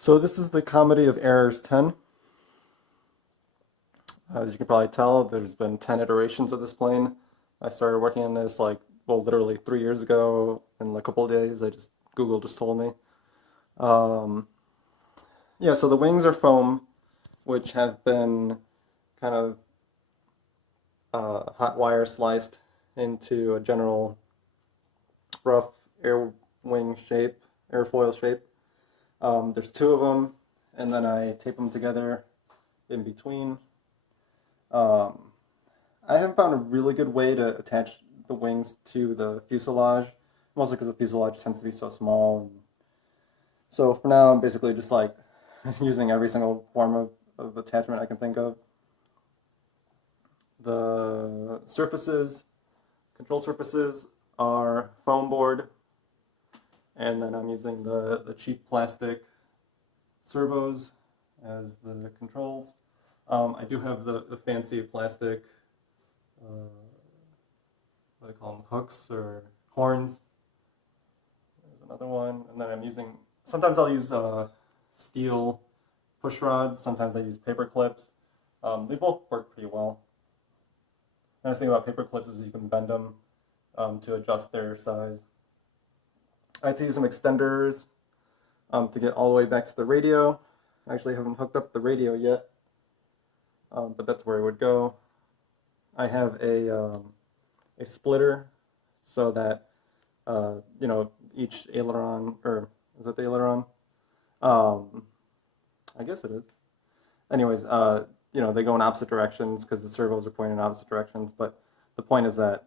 So this is the Comedy of Errors 10. As you can probably tell, there's been 10 iterations of this plane. I started working on this well, literally 3 years ago in a couple of days. Google just told me. Um, yeah, so the wings are foam, which have been kind of hot wire sliced into a general rough air wing shape, airfoil shape. There's two of them, and then I tape them together in between. Um, I haven't found a really good way to attach the wings to the fuselage, mostly because the fuselage tends to be so small. So for now, I'm basically just like using every single form of attachment I can think of. The surfaces, control surfaces, are foam board, and then I'm using the cheap plastic servos as the controls. I do have the fancy plastic, what do they call them, hooks or horns. There's another one, and then sometimes I'll use steel push rods, sometimes I use paper clips. They both work pretty well. The nice thing about paper clips is you can bend them to adjust their size. I had to use some extenders to get all the way back to the radio. I actually haven't hooked up the radio yet, but that's where it would go. I have a splitter so that each aileron, or is that the aileron? I guess it is. Anyways, they go in opposite directions because the servos are pointing in opposite directions. But the point is that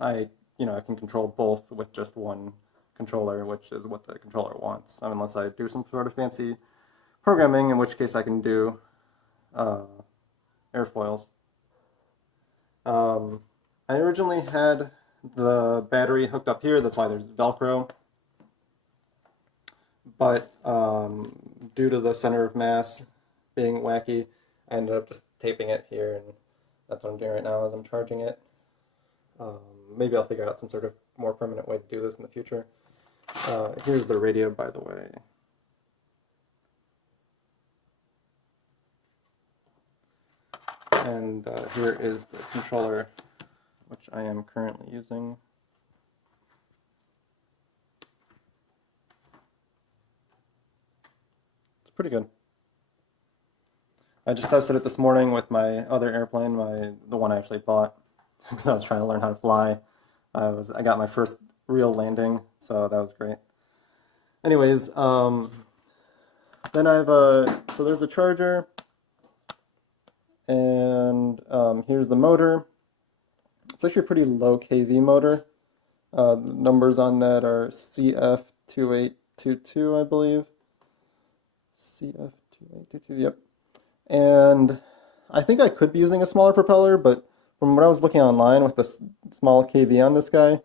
I can control both with just one controller, which is what the controller wants, unless I do some sort of fancy programming, in which case I can do airfoils. I originally had the battery hooked up here, that's why there's Velcro. But due to the center of mass being wacky, I ended up just taping it here, and that's what I'm doing right now as I'm charging it. Maybe I'll figure out some sort of more permanent way to do this in the future. Here's the radio, by the way. And here is the controller, which I am currently using. It's pretty good. I just tested it this morning with my other airplane, the one I actually bought, because I was trying to learn how to fly. I got my first real landing, so that was great. Anyways, then I have so there's a charger, and here's the motor. It's actually a pretty low kV motor. The numbers on that are CF2822, I believe. CF2822, yep. And I think I could be using a smaller propeller, but from what I was looking online with the small kV on this guy,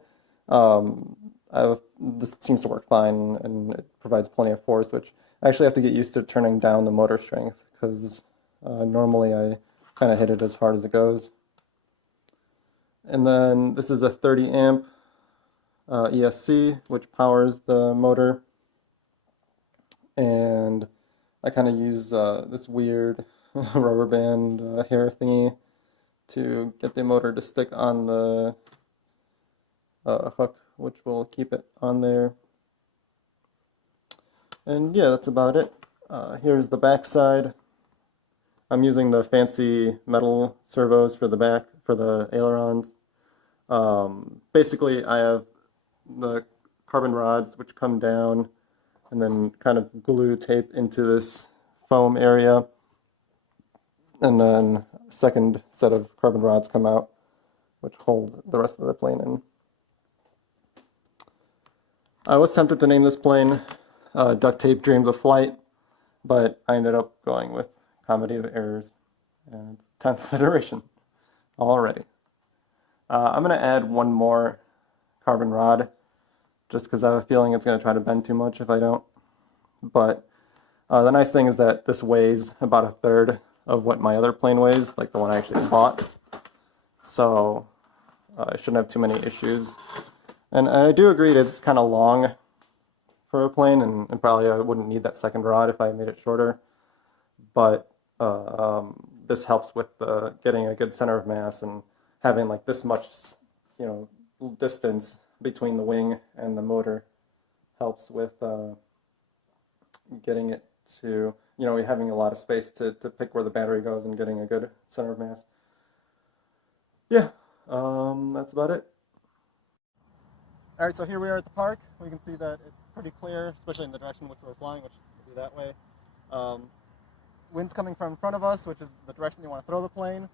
this seems to work fine, and it provides plenty of force, which I actually have to get used to turning down the motor strength, because normally I kind of hit it as hard as it goes. And then this is a 30 amp ESC, which powers the motor. And I kind of use this weird rubber band hair thingy to get the motor to stick on the hook, which will keep it on there. And yeah, that's about it. Here's the back side. I'm using the fancy metal servos for the back, for the ailerons. Basically, I have the carbon rods which come down and then kind of glue tape into this foam area. And then a second set of carbon rods come out, which hold the rest of the plane in. I was tempted to name this plane Duct Tape Dreams of Flight, but I ended up going with Comedy of Errors, and it's 10th iteration already. I'm going to add one more carbon rod, just because I have a feeling it's going to try to bend too much if I don't. But the nice thing is that this weighs about a third of what my other plane weighs, like the one I actually bought. So I shouldn't have too many issues. And I do agree it's kind of long for a plane, and probably I wouldn't need that second rod if I made it shorter. But this helps with getting a good center of mass and having like this much, you know, distance between the wing and the motor helps with getting it to, you know, having a lot of space to pick where the battery goes and getting a good center of mass. Yeah, that's about it. All right, so here we are at the park. We can see that it's pretty clear, especially in the direction in which we're flying, which will be that way. Wind's coming from in front of us, which is the direction you want to throw the plane.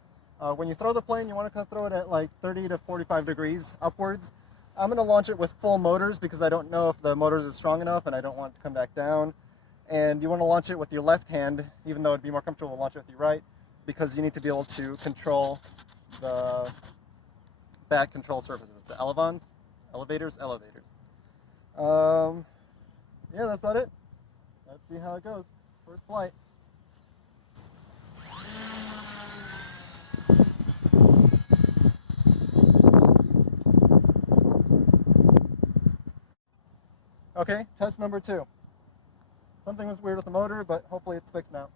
When you throw the plane, you want to throw it at like 30 to 45 degrees upwards. I'm going to launch it with full motors because I don't know if the motors are strong enough and I don't want it to come back down. And you want to launch it with your left hand, even though it'd be more comfortable to launch it with your right, because you need to be able to control the back control surfaces, the elevators. Yeah, that's about it. Let's see how it goes. First flight. Okay, test number 2. Something was weird with the motor, but hopefully it's fixed now.